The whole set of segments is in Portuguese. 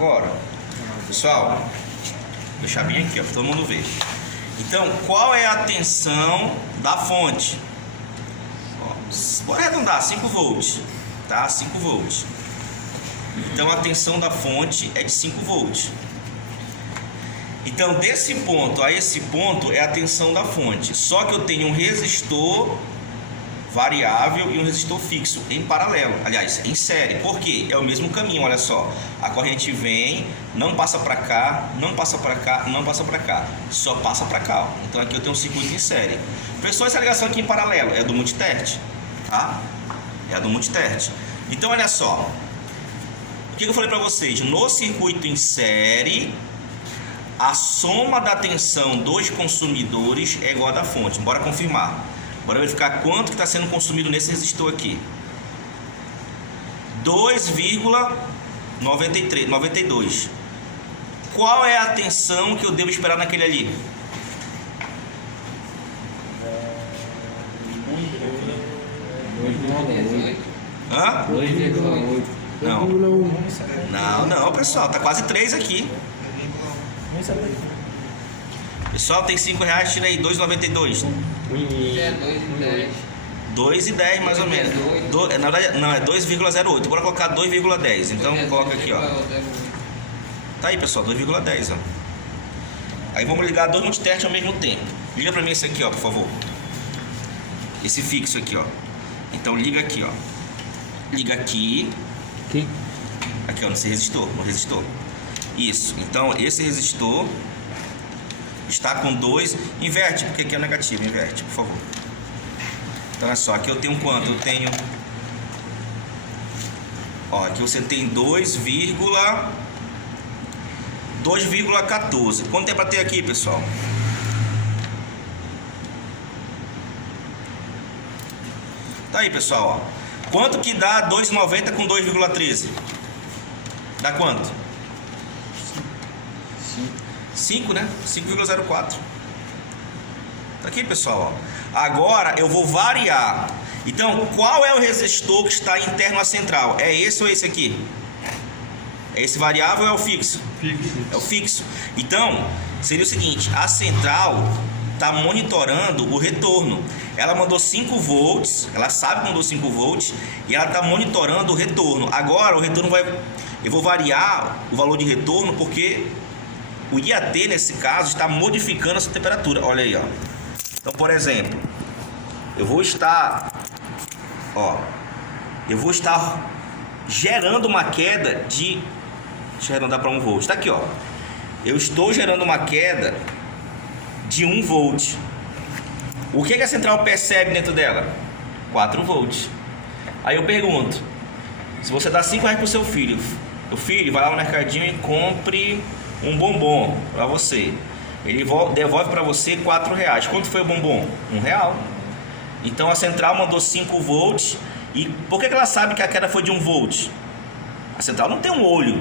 Agora, pessoal, vou deixar bem aqui, ó, para todo mundo ver. Então, qual é a tensão da fonte? Ó, vou arredondar, 5 volts, tá? 5 volts. Então, a tensão da fonte é de 5 volts. Então, desse ponto a esse ponto é a tensão da fonte. Só que eu tenho um resistor variável e um resistor fixo em paralelo, aliás, em série. Por quê? É o mesmo caminho, olha só. A corrente vem, não passa para cá, não passa para cá, não passa para cá, só passa para cá, ó. Então aqui eu tenho um circuito em série. Pessoal, essa ligação aqui em paralelo é do multitert, tá? É a do multitert. Então olha só. O que eu falei para vocês? No circuito em série, a soma da tensão dos consumidores é igual a da fonte. Bora confirmar. Bora verificar quanto que está sendo consumido nesse resistor aqui. 2,92. Qual é a tensão que eu devo esperar naquele ali? Hã? 2,8. Não. Não, pessoal. Tá quase 3 aqui. Pessoal, tem R$5, tira aí, 2,92. É 2,10. 2,10 mais ou menos. Na verdade, não, é 2,08. Bora colocar 2,10. Então coloca aqui, ó. Tá aí, pessoal, 2,10, ó. Aí vamos ligar dois multitert ao mesmo tempo. Liga pra mim esse aqui, ó, por favor. Esse fixo aqui, ó. Então liga aqui, ó. Liga aqui. Aqui, ó, nesse resistor, no resistor. Isso. Então esse resistor está com 2. Inverte, porque aqui é negativo. Inverte, por favor. Então é só, aqui eu tenho quanto? Eu tenho... Ó, aqui você tem 2,14. Quanto tem para ter aqui, pessoal? Tá aí, pessoal, ó. Quanto que dá 2,90 com 2,13? Dá quanto? 5, né? 5,04. Tá aqui, pessoal, ó. Agora eu vou variar. Então, qual é o resistor que está interno à central? É esse ou esse aqui? É esse variável ou é o fixo? Fixo. É o fixo. Então, seria o seguinte: a central está monitorando o retorno. Ela mandou 5 volts, ela sabe que mandou 5 volts e ela está monitorando o retorno. Agora, o retorno vai... Eu vou variar o valor de retorno porque o IAT, nesse caso, está modificando essa temperatura. Olha aí, ó. Então, por exemplo, eu vou estar gerando uma queda de... Deixa eu arredondar para 1 volt. Está aqui, ó. Eu estou gerando uma queda de 1 volt. O que a central percebe dentro dela? 4 volts. Aí eu pergunto: se você dá R$5 para o seu filho, o filho vai lá no mercadinho e compre um bombom para você. Ele devolve para você R$4. Quanto foi o bombom? R$1. Então a central mandou 5 volts. E por que ela sabe que a queda foi de 1 volt? A central não tem um olho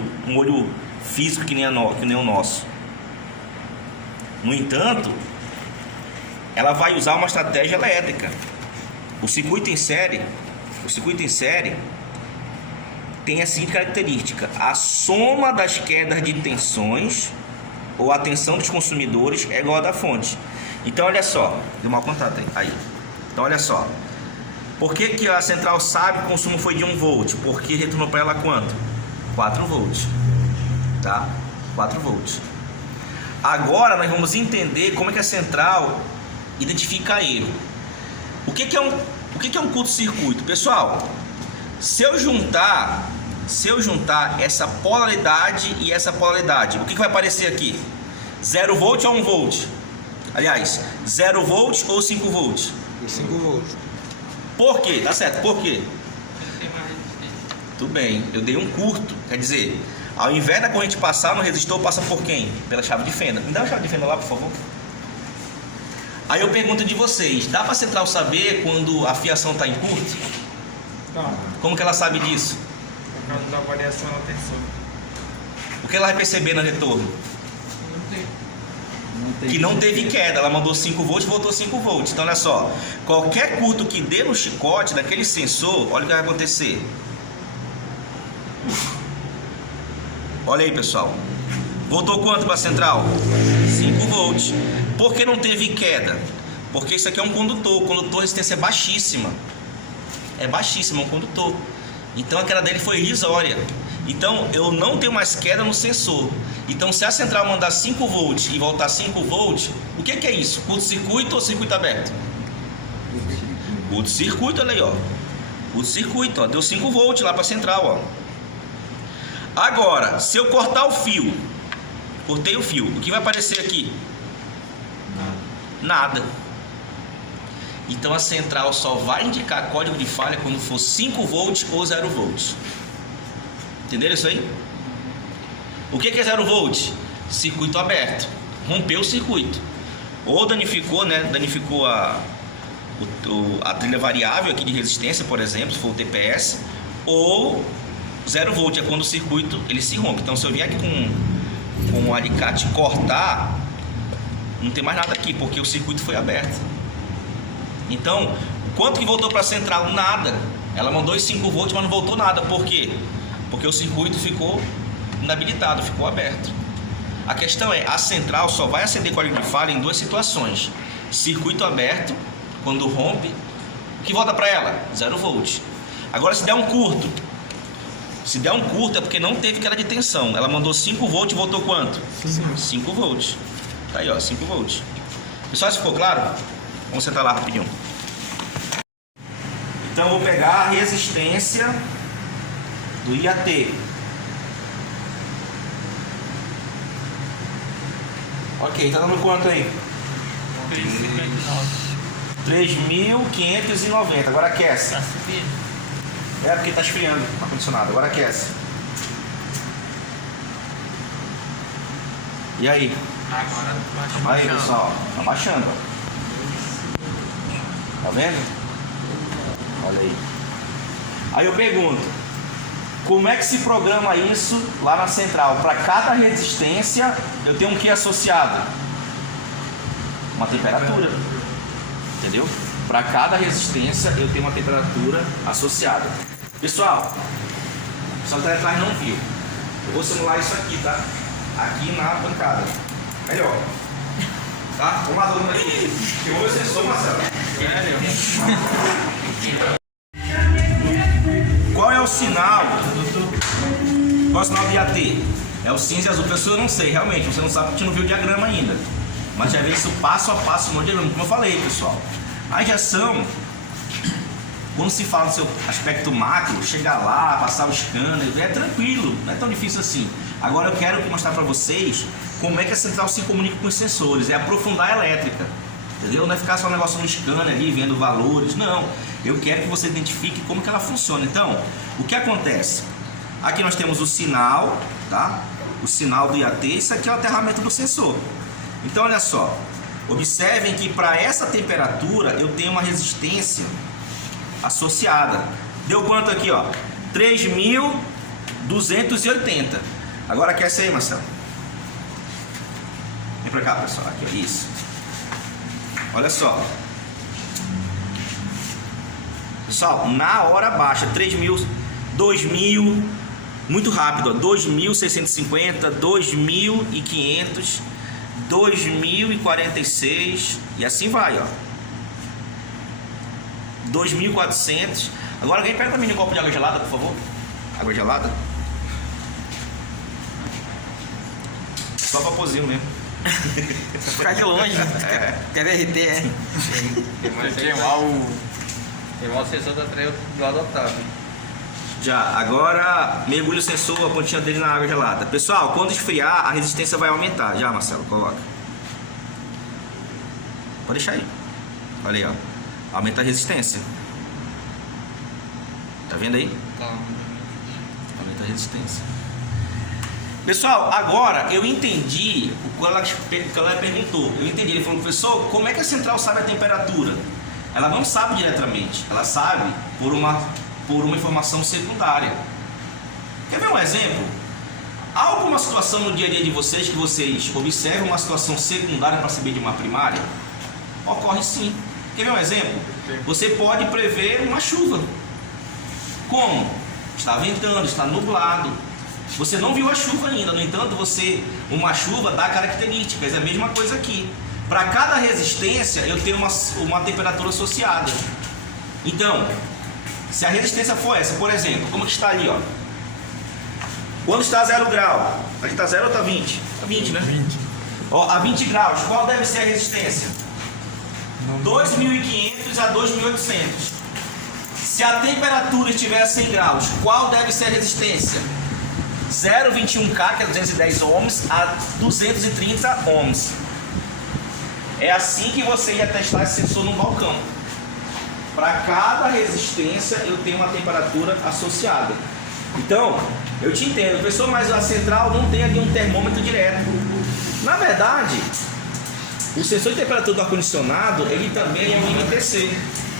físico que nem o nosso. No entanto, ela vai usar uma estratégia elétrica. O circuito em série tem a seguinte característica: a soma das quedas de tensões ou a tensão dos consumidores é igual a da fonte. Então olha só, deu mau contato aí. Então olha só, por que a central sabe que o consumo foi de 1 volt? Porque retornou para ela quanto? 4 volts, tá? 4 volts. Agora nós vamos entender como é que a central identifica erro. O que é um curto-circuito? Pessoal, se eu juntar essa polaridade e essa polaridade, o que vai aparecer aqui? 0 volt ou 1 volt? Aliás, 0 volt ou 5 volts? 5 volts. Por quê? Tá certo, por quê? Tudo bem, eu dei um curto, quer dizer, ao invés da corrente passar no resistor, passa por quem? Pela chave de fenda. Me dá a chave de fenda lá, por favor. Aí eu pergunto de vocês: dá para a central saber quando a fiação está em curto? Tá. Como que ela sabe disso? Por causa da variação na tensão. O que ela vai perceber no retorno? Que não teve queda, ela mandou 5 volts e voltou 5 volts. Então olha só, qualquer curto que dê no chicote daquele sensor, olha o que vai acontecer. Olha aí, pessoal. Voltou quanto para a central? 5 volts. Por que não teve queda? Porque isso aqui é um condutor. O condutor, a resistência é baixíssima. É baixíssima, é um condutor. Então a queda dele foi irrisória. Então eu não tenho mais queda no sensor. Então se a central mandar 5 volts e voltar 5 volts, o que é isso? Curto-circuito ou circuito aberto? Curto-circuito, olha aí, ó. Curto-circuito, ó. Deu 5 volts lá para a central, ó. Agora, se eu cortar o fio, cortei o fio, o que vai aparecer aqui? Nada. Então a central só vai indicar código de falha quando for 5 volts ou 0 volts. Entenderam isso aí? O que é 0 volts? Circuito aberto. Rompeu o circuito. Ou danificou, né? Danificou a trilha variável aqui de resistência, por exemplo, se for o TPS. Ou 0 volt é quando o circuito ele se rompe. Então se eu vier aqui com o alicate cortar, não tem mais nada aqui, porque o circuito foi aberto. Então, quanto que voltou para a central? Nada. Ela mandou os 5 volts, mas não voltou nada. Por quê? Porque o circuito ficou inabilitado, ficou aberto. A questão é, a central só vai acender código de falha em 2 situações. Circuito aberto, quando rompe, o que volta para ela? 0 volts. Agora se der um curto, é porque não teve queda de tensão. Ela mandou 5 volts e voltou quanto? 5 volts. Tá aí, ó, 5 volts. Pessoal, se ficou claro? Vamos sentar lá rapidinho. Então eu vou pegar a resistência do IAT. Ok, tá dando quanto aí? 3.590. Agora aquece. É porque tá esfriando o ar-condicionado. Agora aquece. E aí? Aí, pessoal, tá baixando. Tá vendo? Olha aí. Aí eu pergunto, como é que se programa isso lá na central? Para cada resistência eu tenho um que associado? Uma temperatura. Entendeu? Para cada resistência eu tenho uma temperatura associada. Pessoal, o pessoal que está atrás não viu. Eu vou simular isso aqui, tá? Aqui na bancada. Melhor. Tá? Vamos lá, todo mundo aqui. Eu vou ver o sensor, Marcelo. Qual é o sinal? Qual é o sinal de IAT? É o cinza e azul. Pessoal, eu não sei, realmente. Você não sabe porque a gente não viu o diagrama ainda. Mas já vê isso passo a passo no diagrama. Como eu falei, pessoal. A injeção, quando se fala do seu aspecto macro, chegar lá, passar o scanner, é tranquilo, não é tão difícil assim. Agora eu quero mostrar para vocês como é que a central se comunica com os sensores, é aprofundar a elétrica, entendeu? Não é ficar só um negócio no scanner ali, vendo valores, não. Eu quero que você identifique como que ela funciona. Então, o que acontece? Aqui nós temos o sinal, tá? O sinal do IAT, isso aqui é o aterramento do sensor. Então, olha só. Observem que para essa temperatura eu tenho uma resistência associada. Deu quanto aqui, ó? 3.280. Agora aquece aí, Marcelo. Vem pra cá, pessoal. Aqui, ó. Isso. Olha só. Pessoal, na hora baixa, 3.000, 2.000, muito rápido, ó. 2.650, 2.500. 2.046 e assim vai, ó. 2.400. Agora alguém pega pra mim um copo de água gelada, por favor. Água gelada. Só vaporzinho mesmo. Ficar de longe. Quer derreter, é? Mas queimar o sensor da trail do lado do Otávio. Já, agora mergulha o sensor, a pontinha dele na água gelada. Pessoal, quando esfriar, a resistência vai aumentar. Já, Marcelo, coloca. Pode deixar aí. Olha aí, ó. Aumenta a resistência. Tá vendo aí? Aumenta a resistência. Pessoal, agora eu entendi o que ela perguntou. Eu entendi. Ele falou, professor, como é que a central sabe a temperatura? Ela não sabe diretamente. Ela sabe por uma informação secundária. Quer ver um exemplo? Há alguma situação no dia a dia de vocês que vocês observam uma situação secundária para saber de uma primária? Ocorre sim. Quer ver um exemplo? Você pode prever uma chuva. Como? Está ventando, está nublado. Você não viu a chuva ainda, no entanto, uma chuva dá características, é a mesma coisa aqui. Para cada resistência, eu tenho uma temperatura associada. Então, se a resistência for essa, por exemplo, como que está ali, ó. Quando está a 0 grau, aqui está 0 ou está 20? Está 20, né? 20. Ó, a 20 graus, qual deve ser a resistência? 2.500 a 2.800. Se a temperatura estiver a 100 graus, qual deve ser a resistência? 0,21K, que é 210 ohms, a 230 ohms. É assim que você ia testar esse sensor no balcão. Para cada resistência eu tenho uma temperatura associada. Então, eu te entendo, pessoal, mas a central não tem ali um termômetro direto. Na verdade, o sensor de temperatura do ar-condicionado, ele também é um NTC.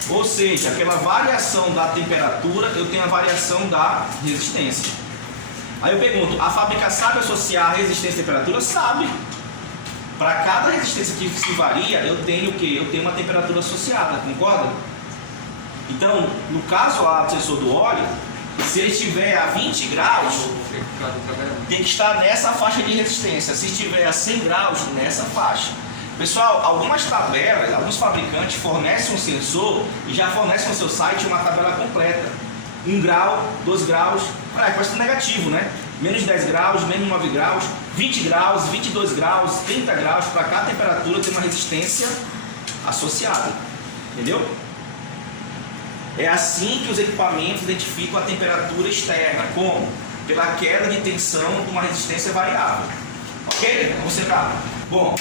Ou seja, pela variação da temperatura, eu tenho a variação da resistência. Aí eu pergunto, a fábrica sabe associar a resistência e temperatura? Sabe. Para cada resistência que se varia, eu tenho o quê? Eu tenho uma temperatura associada, concorda? Então, no caso lá do sensor do óleo, se ele estiver a 20 graus, tem que estar nessa faixa de resistência. Se estiver a 100 graus, nessa faixa. Pessoal, algumas tabelas, alguns fabricantes fornecem um sensor e já fornecem no seu site uma tabela completa. 1 grau, 2 graus, pode ser negativo, né? Menos 10 graus, menos 9 graus, 20 graus, 22 graus, 30 graus, para cada temperatura tem uma resistência associada. Entendeu? É assim que os equipamentos identificam a temperatura externa. Como? Pela queda de tensão de uma resistência variável. Ok? Vamos sentar. Bom,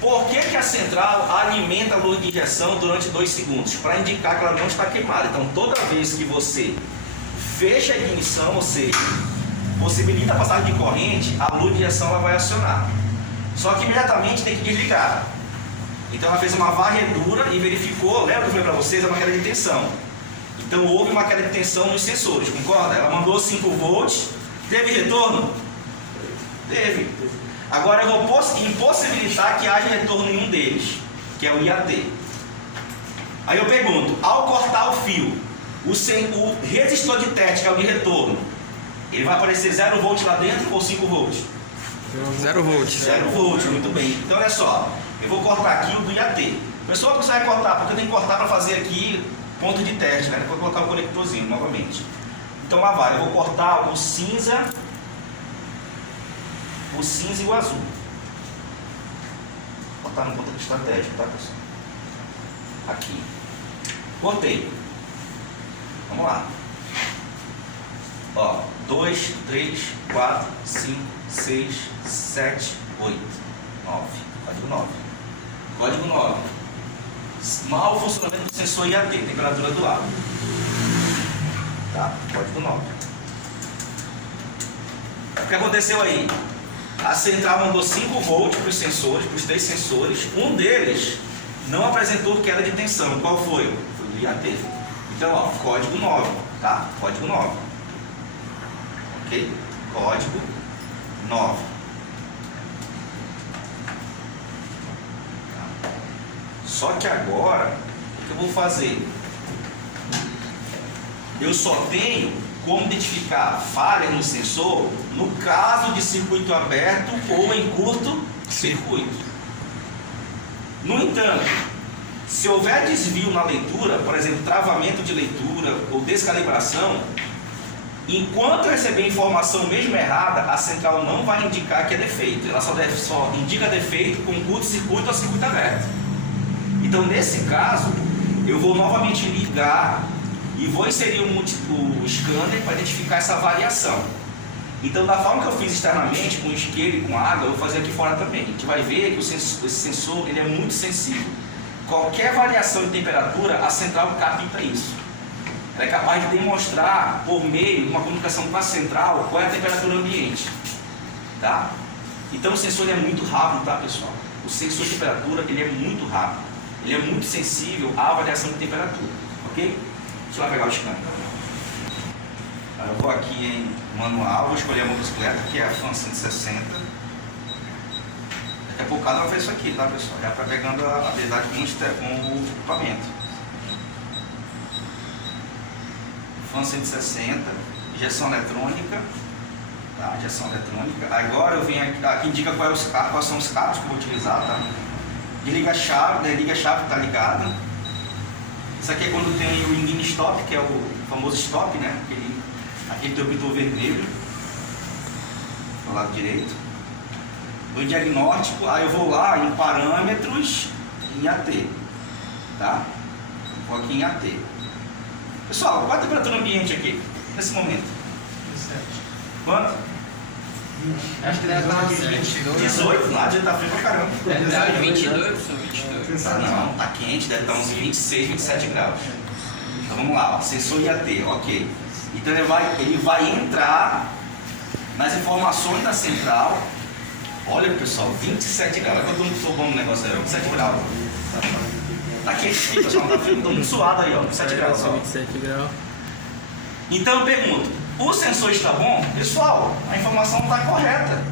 por que a central alimenta a luz de injeção durante 2 segundos? Para indicar que ela não está queimada. Então, toda vez que você fecha a ignição, ou seja, possibilita a passagem de corrente, a luz de injeção ela vai acionar. Só que imediatamente tem que desligar. Então ela fez uma varredura e verificou, lembra que eu falei para vocês, é uma queda de tensão. Então houve uma queda de tensão nos sensores, concorda? Ela mandou 5 volts, teve retorno? Teve. Agora eu vou impossibilitar que haja retorno em um deles, que é o IAT. Aí eu pergunto, ao cortar o fio, o resistor de teste, que é o de retorno, ele vai aparecer 0 volts lá dentro ou 5 volts? 0 volts. 0 volts, muito bem. Então olha só, eu vou cortar aqui o do IAT. Pessoal, você vai cortar, porque eu tenho que cortar para fazer aqui ponto de teste, né? Depois eu vou colocar o conectorzinho novamente. Então lá vai, eu vou cortar o cinza e o azul. Vou botar no ponto de estratégia, tá, pessoal? Aqui. Cortei. Vamos lá. Ó, 2, 3, 4, 5, 6, 7, 8, 9. Código 9. Código 9. Mau funcionamento do sensor IAT, temperatura do ar. Tá? Código 9. O que aconteceu aí? A central mandou 5 volts para os sensores, para os 3 sensores. Um deles não apresentou queda de tensão. Qual foi? Foi o IAT. Então, ó, código 9. Tá? Código 9. Ok? Código 9. Só que agora, o que eu vou fazer? Eu só tenho como identificar falhas no sensor no caso de circuito aberto ou em curto circuito. No entanto, se houver desvio na leitura, por exemplo, travamento de leitura ou descalibração, enquanto eu receber informação mesmo errada, a central não vai indicar que é defeito. Ela só indica defeito com curto-circuito ou circuito aberto. Então, nesse caso, eu vou novamente ligar e vou inserir o scanner para identificar essa variação. Então, da forma que eu fiz externamente, com isqueiro e com água, eu vou fazer aqui fora também. A gente vai ver que esse sensor ele é muito sensível. Qualquer variação de temperatura, a central capta isso. Ela é capaz de demonstrar, por meio de uma comunicação com a central, qual é a temperatura ambiente. Tá? Então, o sensor ele é muito rápido, tá, pessoal? O sensor de temperatura ele é muito rápido. Ele é muito sensível à variação de temperatura, ok? Deixa eu lá pegar o scanner. Eu vou aqui em manual, vou escolher a motocicleta, que é a Fan 160. Daqui a pouco ela vai fazer isso aqui, tá, pessoal? Já está pegando a habilidade com o equipamento. Fan 160, injeção eletrônica, tá? Injeção eletrônica. Agora eu venho aqui indica quais são os cabos que eu vou utilizar, tá? Desliga a chave, né? Liga a chave que tá ligada. Isso aqui é quando tem o engine stop, que é o famoso stop, né? Aquele interruptor vermelho, do lado direito. Do diagnóstico, aí eu vou lá em parâmetros, em AT, tá? Vou aqui em AT. Pessoal, qual a temperatura ambiente aqui, nesse momento? 17. Quanto? Acho que deve estar 22. 18, lá já tá frio pra caramba. Deve estar 22, são 22. Ah, não, tá quente, deve estar uns 26, 27 graus. Então vamos lá, ó, sensor IAT, ok. Então ele vai entrar nas informações da central. Olha pessoal, 27 graus. Olha que eu tô muito bom no negócio aí, ó, 27 graus. Tá quente, pessoal, tá frio, tô muito suado aí, ó, 27 graus. Ó. 27 graus. Então eu pergunto, o sensor está bom? Pessoal, a informação está correta.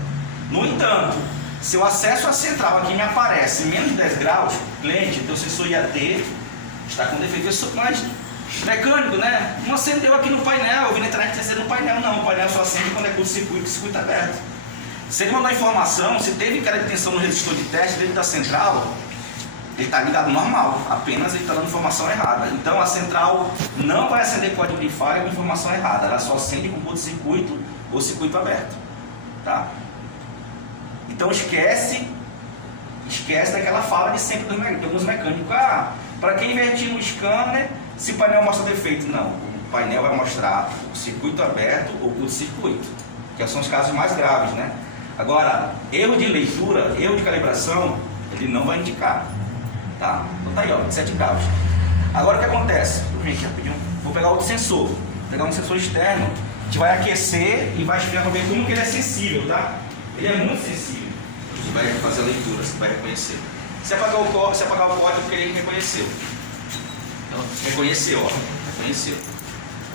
No entanto, se eu acesso a central aqui me aparece menos de 10 graus, cliente, teu sensor IAT está com defeito. Mas mecânico, né? Não acendeu aqui no painel, eu vi na internet acender no painel. Não, o painel só acende quando é curto-circuito, o circuito aberto. Se ele mandou a informação, se teve queda de tensão no resistor de teste dentro da central, ele está ligado normal, apenas ele está dando informação errada. Então a central não vai acender código de falha com informação errada, ela só acende com curto-circuito ou circuito aberto. Tá? Então esquece daquela fala de sempre de alguns mecânicos. Ah, para quem invertir no scanner, se o painel mostra defeito. Não, o painel vai mostrar o circuito aberto ou curto-circuito, que são os casos mais graves, né? Agora, erro de leitura, erro de calibração, ele não vai indicar. Tá? Então tá aí, ó, 27 graus. Agora o que acontece? Gente, rapidinho, vou pegar outro sensor. Vou pegar um sensor externo, a gente vai aquecer e vai explicar para ver como que ele é sensível, tá? Ele é muito sensível. Você vai fazer a leitura, você vai reconhecer. Se apagar o código é porque ele reconheceu. Então, reconheceu, ó. Reconheceu.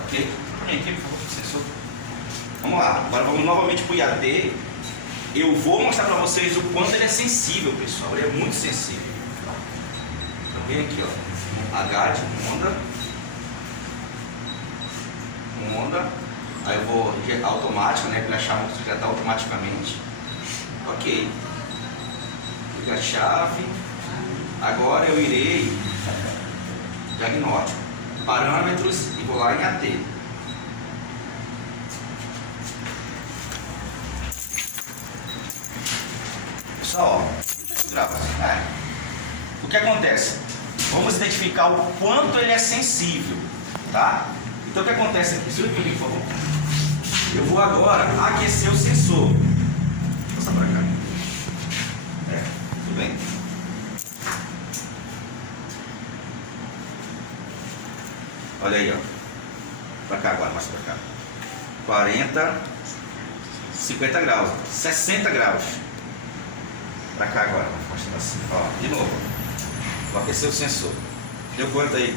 Ok? Vem aqui, por favor, sensor. Vamos lá, agora vamos novamente para o IAT. Eu vou mostrar para vocês o quanto ele é sensível, pessoal. Ele é muito sensível. Vem aqui, ó, H de onda, aí eu vou automático, né, para achar que já está automaticamente, ok, liga a chave, agora eu irei, diagnóstico, parâmetros e vou lá em AT. Pessoal, ó, o que acontece? Vamos identificar o quanto ele é sensível, tá? Então o que acontece aqui? Segura aqui, por favor. Eu vou agora aquecer o sensor. Vou passar para cá. Tudo bem. Olha aí, ó. Para cá agora, mais para cá. 40, 50 graus, 60 graus. Para cá agora, mostrando assim. Ó, de novo. Vou aquecer o sensor. Deu quanto aí?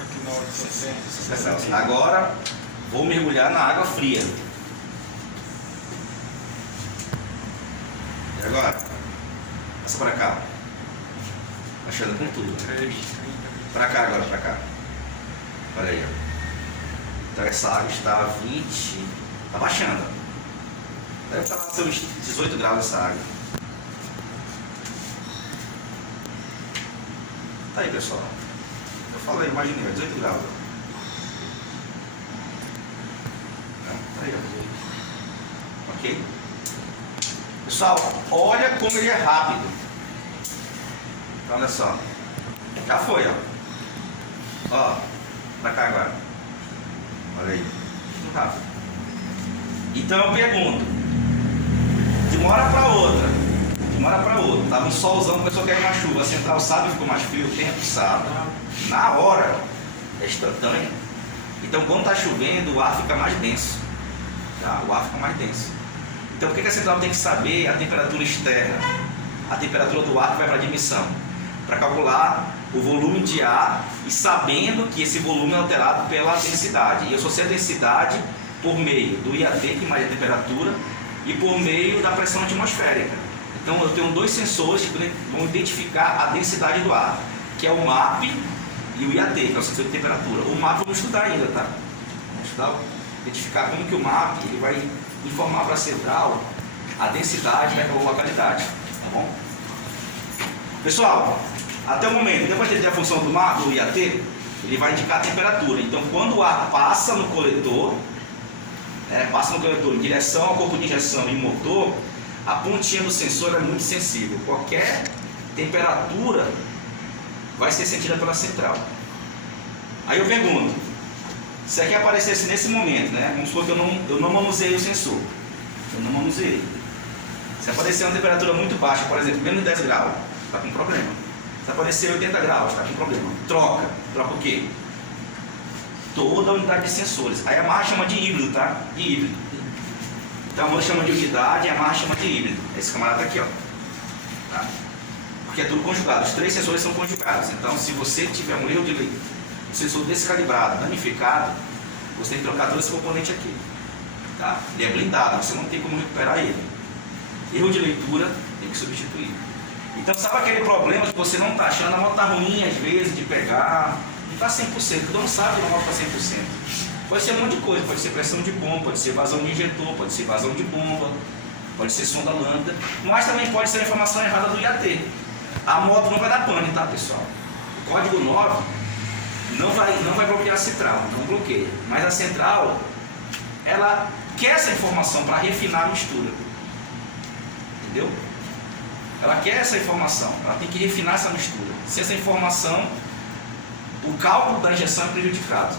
Aqui na hora de 60 graus. Agora vou mergulhar na água fria. E agora? Passa para cá. Baixando com tudo. Para cá agora, para cá. Olha aí, ó. Então essa água está a 20. Está baixando. Deve estar a seus 18 graus essa água. Tá aí, pessoal. Eu falei, imaginei, 18 graus. Tá aí, ó. Ok? Pessoal, olha como ele é rápido. Então, olha só. Já foi, ó. Ó, pra cá agora. Olha aí. Muito rápido. Então eu pergunto. De uma hora pra outra. Tava um solzão, começou a cair uma chuva. A central sabe que ficou mais frio, o tempo sabe. Na hora, é instantâneo. Então quando está chovendo, o ar fica mais denso. Tá? O ar fica mais denso. Então o que a central tem que saber? A temperatura externa. A temperatura do ar que vai para a admissão. Para calcular o volume de ar e sabendo que esse volume é alterado pela densidade. E eu só sei a densidade por meio do IAT, que mede a temperatura, e por meio da pressão atmosférica. Então eu tenho dois sensores que vão identificar a densidade do ar, que é o MAP e o IAT, que é o sensor de temperatura. O MAP vamos estudar ainda, tá? Vamos estudar, identificar como que o MAP ele vai informar para a central a densidade daquela localidade, tá bom? Pessoal, até o momento, deu para entender a função do mar, do IAT? Ele vai indicar a temperatura. Então, quando o ar passa no coletor, em direção ao corpo de injeção e motor, a pontinha do sensor é muito sensível. Qualquer temperatura vai ser sentida pela central. Aí eu pergunto, se aqui aparecesse nesse momento, né? Vamos supor que eu não manuseei o sensor. Eu não manuseei. Se aparecer uma temperatura muito baixa, por exemplo, menos 10 graus, está com problema. Se aparecer 80 graus, está com problema. Troca o quê? Toda a unidade de sensores. Aí a marra chama de híbrido, tá? De híbrido. Então a marra chama de unidade e a marra chama de híbrido. Esse camarada tá aqui, ó. Tá? Porque é tudo conjugado. Os 3 sensores são conjugados. Então, se você tiver um erro de leitura, um sensor descalibrado, danificado, você tem que trocar todo esse componente aqui. Tá? Ele é blindado, você não tem como recuperar ele. Erro de leitura, tem que substituir. Então, sabe aquele problema que você não está achando? A moto está ruim às vezes de pegar, não está 100%, todo mundo sabe que a moto está 100%. Pode ser um monte de coisa, pode ser pressão de bomba, pode ser vazão de injetor, pode ser vazão de bomba, pode ser sonda lambda, mas também pode ser a informação errada do IAT. A moto não vai dar pane, tá, pessoal? O código 9 não vai bloquear a central, não bloqueia, mas a central, ela quer essa informação para refinar a mistura, entendeu? Ela quer essa informação, ela tem que refinar essa mistura. Se essa informação, o cálculo da injeção é prejudicado,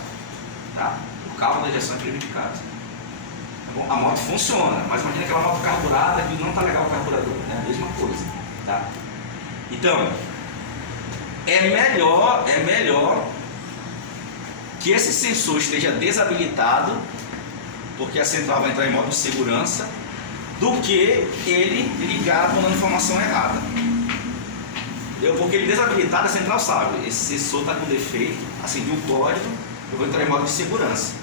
tá? O cálculo da injeção é prejudicado. Tá bom? A moto funciona, mas imagina aquela moto carburada que não está legal o carburador, é a mesma coisa, tá? Então, é melhor que esse sensor esteja desabilitado, porque a central vai entrar em modo de segurança, do que ele ligado mandando informação errada. Entendeu? Porque ele desabilitado, a central sabe, esse sensor está com defeito, acendi um código, eu vou entrar em modo de segurança.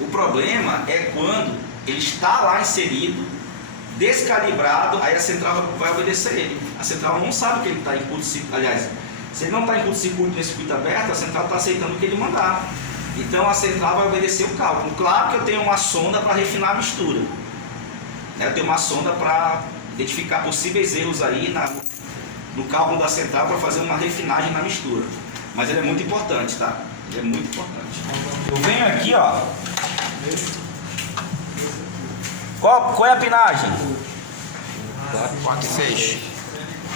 O problema é quando ele está lá inserido, descalibrado, aí a central vai obedecer ele. A central não sabe que ele está em curto-circuito, aliás, se ele não está em curto-circuito nesse circuito aberto, a central está aceitando o que ele mandar. Então a central vai obedecer o cálculo. Claro que eu tenho uma sonda para refinar a mistura. Eu tenho uma sonda para identificar possíveis erros aí no cálculo da central para fazer uma refinagem na mistura. Mas ele é muito importante, tá? Ele é muito importante. Eu venho aqui, ó. Qual é a pinagem? 4,6.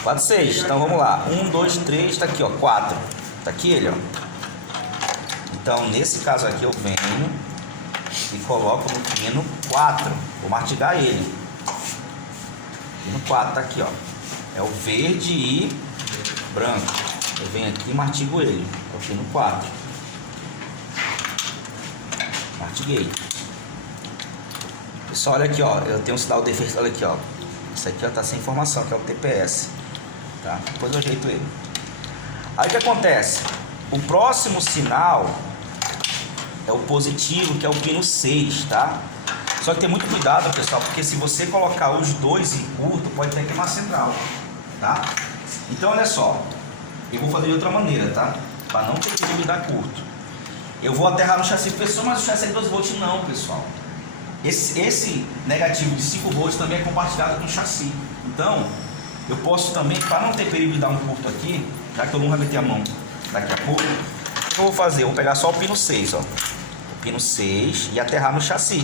4,6. Então vamos lá. 1, 2, 3, tá aqui, ó. 4. Tá aqui ele, ó. Então nesse caso aqui eu venho e coloco no pino 4. Vou martigar ele. Pino 4 tá aqui, ó. É o verde e branco. Eu venho aqui e martigo ele. É o pino 4. Martiguei. Pessoal, olha aqui, ó. Eu tenho um sinal de defeito. Olha aqui, ó. Isso aqui, ó, tá sem informação, que é o TPS. Tá? Depois eu ajeito ele. Aí o que acontece? O próximo sinal é o positivo, que é o pino 6, tá? Só que tem muito cuidado, pessoal, porque se você colocar os dois em curto, pode ter queimar a central, tá? Então, olha só, eu vou fazer de outra maneira, tá? Para não ter que dar curto. Eu vou aterrar no chassi, pessoal, mas o chassi é de 12 volts não, pessoal. Esse negativo de 5 volts também é compartilhado com o chassi. Então, eu posso também, para não ter perigo de dar um curto aqui, já que todo mundo vai meter a mão daqui a pouco, o que eu vou fazer? Eu vou pegar só o pino 6, ó. O pino 6 e aterrar no chassi,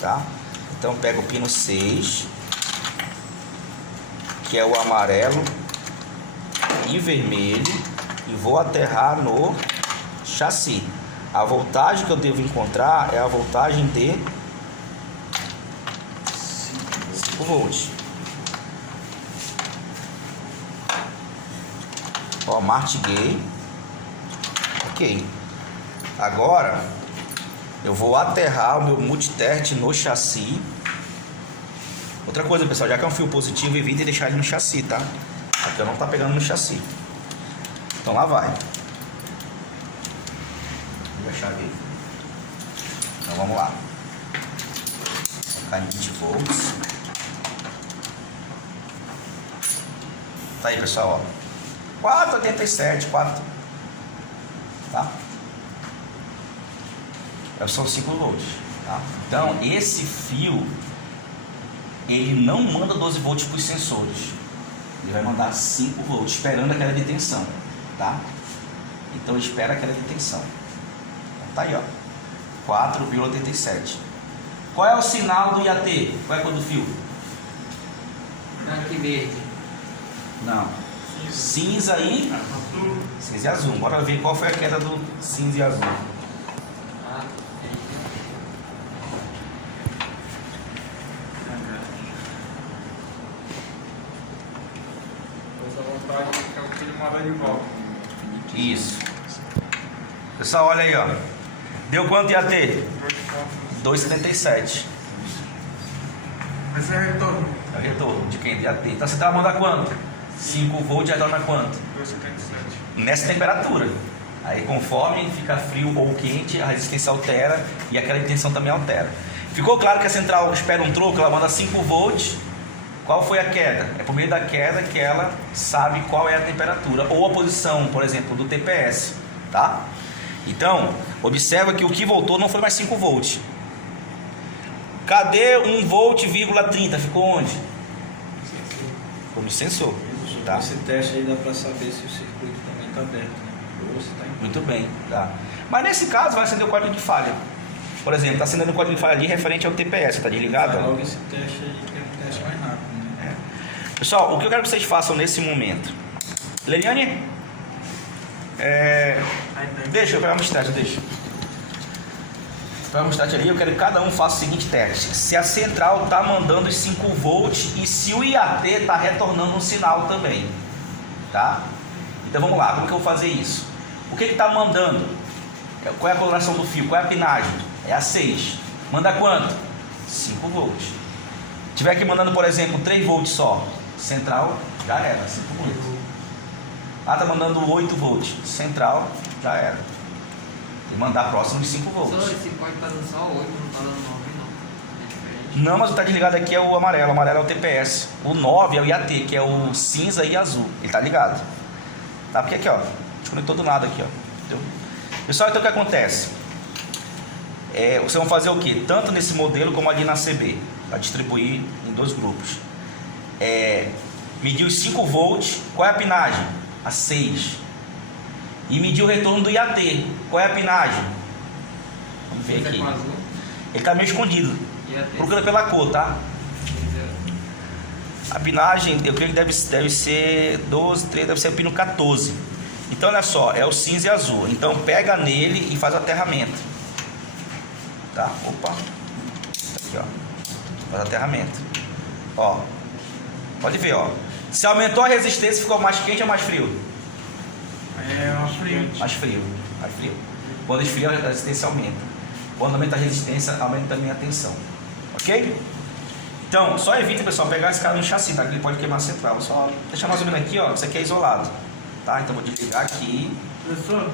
tá? Então eu pego o pino 6, que é o amarelo e vermelho, e vou aterrar no chassi. A voltagem que eu devo encontrar é a voltagem de 5 volts. Ó, martiguei. Ok. Agora eu vou aterrar o meu multiterte no chassi. Outra coisa, pessoal, já que é um fio positivo, evite deixar ele no chassi, tá? Aqui eu não tá pegando no chassi. Então lá vai. Vou deixar aqui. Então vamos lá. Vou colocar em 20 volts. Tá aí, pessoal, ó. 4,87, 4. Tá? São 5 volts, tá? Então esse fio ele não manda 12 volts para os sensores. Ele vai mandar 5 volts, esperando aquela de tensão, tá? Então espera aquela de tensão. Então, tá aí, ó, 4,87. Qual é o sinal do IAT? Qual é a cor do fio? Aqui verde. Não. Cinza e cinza e azul. Bora ver qual foi a queda do cinza e azul. Depois a vontade de ficar com ele mandar de volta. Isso. Pessoal, olha aí, ó. Deu quanto IAT? 2,77. Mas é retorno. É o retorno de quem? De IAT. Então você está mandando quanto? 5 volts e retorna quanto? 2,77. Nessa temperatura. Aí conforme fica frio ou quente, a resistência altera e aquela tensão também altera. Ficou claro que a central espera um troco, ela manda 5 volts. Qual foi a queda? É por meio da queda que ela sabe qual é a temperatura ou a posição, por exemplo, do TPS, tá? Então, observa que o que voltou não foi mais 5 volts. Cadê 1 volt,30? Ficou onde? Ficou no sensor, tá? Esse teste aí dá para saber se o circuito também está aberto, né? Ou se está em... Muito bem, tá? Mas nesse caso vai acender o código de falha. Por exemplo, está acendendo o código de falha ali referente ao TPS, está desligado? Faz logo esse teste aí, que é um teste mais rápido, né? Pessoal, o que eu quero que vocês façam nesse momento? Leliane? Deixa eu pegar um estágio, deixa. Pegar um estágio ali, eu quero que cada um faça o seguinte teste. Se a central está mandando os 5 volts e se o IAT está retornando um sinal também. Tá? Então vamos lá, como que eu vou fazer isso? O que está mandando? Qual é a coloração do fio? Qual é a pinagem? É a 6. Manda quanto? 5 volts. Se tiver aqui mandando, por exemplo, 3 volts só, central já era, 5 volts. Ah, tá mandando 8 volts, central já era. Tem que mandar próximo de 5 volts. Só esse pode estar dando só 8, não está dando 9 não. É diferente. Não, mas o que tá desligado aqui é o amarelo. O amarelo é o TPS. O 9 é o IAT, que é o cinza e azul. Ele tá ligado. Tá? Porque aqui, ó, desconectou do nada aqui, ó. Entendeu? Pessoal, então o que acontece? Vocês vão fazer o que? Tanto nesse modelo como ali na CB. Vai distribuir em 2 grupos. Medir os 5 volts. Qual é a pinagem? A 6. E medir o retorno do IAT. Qual é a pinagem? Vamos ver Cinza aqui. com azul. Ele tá meio escondido. E a Procura pela cor, tá? A pinagem, eu creio que deve ser 12, 13, deve ser o pino 14. Então olha só, é o cinza e azul. Então pega nele e faz o aterramento. Tá? Opa. Aqui, ó. Faz o aterramento. Ó. Pode ver, ó. Se aumentou a resistência, ficou mais quente ou mais frio? É uma frio. Mais frio. Mais frio. Quando esfria, a resistência aumenta. Quando aumenta a resistência, aumenta também a tensão. Ok? Então, só evite, pessoal, pegar esse cara no chassi, tá? Que ele pode queimar a central. Só deixar mais ou menos aqui, ó. Isso aqui é isolado. Tá? Então vou desligar aqui. Professor,